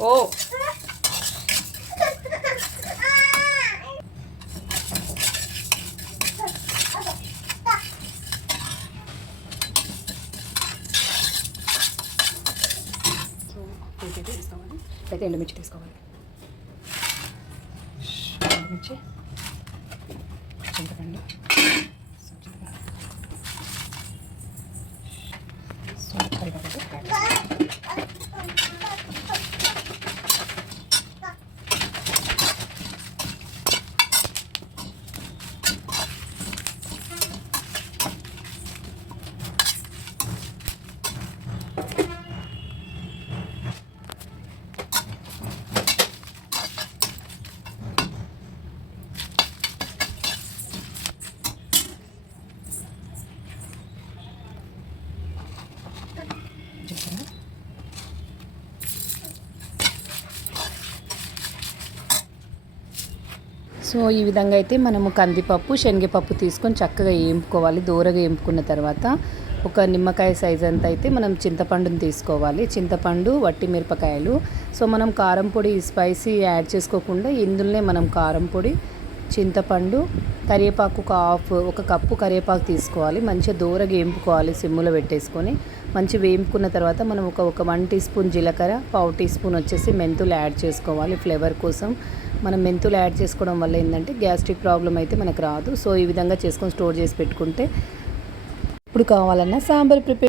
ఓ. తీసుకోవాలి అయితే ఎండుమిర్చి తీసుకోవాలి. ఎండుమిర్చి చింతపండు. కరివేపాకు సో ఈ విధంగా అయితే మనము కందిపప్పు శనగపప్పు తీసుకొని చక్కగా ఏంపుకోవాలి దూరగా ఏంపుకున్న తర్వాత ఒక నిమ్మకాయ సైజ్ అంత అయితే మనం చింతపండుని తీసుకోవాలి. చింతపండు వట్టి మిరపకాయలు. సో మనం కారం పొడి స్పైసీ యాడ్ చేసుకోకుండా ఇందులోనే మనం కారం పొడి చింతపండు కరివేపాకు ఒక హాఫ్ ఒక కప్పు కరివేపాకు తీసుకోవాలి. మంచిగా దూరగా వేపుకోవాలి సిమ్ములో పెట్టేసుకొని. మంచి వేపుకున్న తర్వాత మనం ఒక ఒక వన్ టీ స్పూన్ జీలకర్ర పావు టీ స్పూన్ వచ్చేసి మెంతులు యాడ్ చేసుకోవాలి ఫ్లేవర్ కోసం. మనం మెంతులు యాడ్ చేసుకోవడం వల్ల ఏంటంటే గ్యాస్ట్రిక్ ప్రాబ్లం అయితే మనకు రాదు. సో ఈ విధంగా చేసుకొని స్టోర్ చేసి పెట్టుకుంటే ఇప్పుడు కావాలన్నా సాంబార్ ప్రిపేర్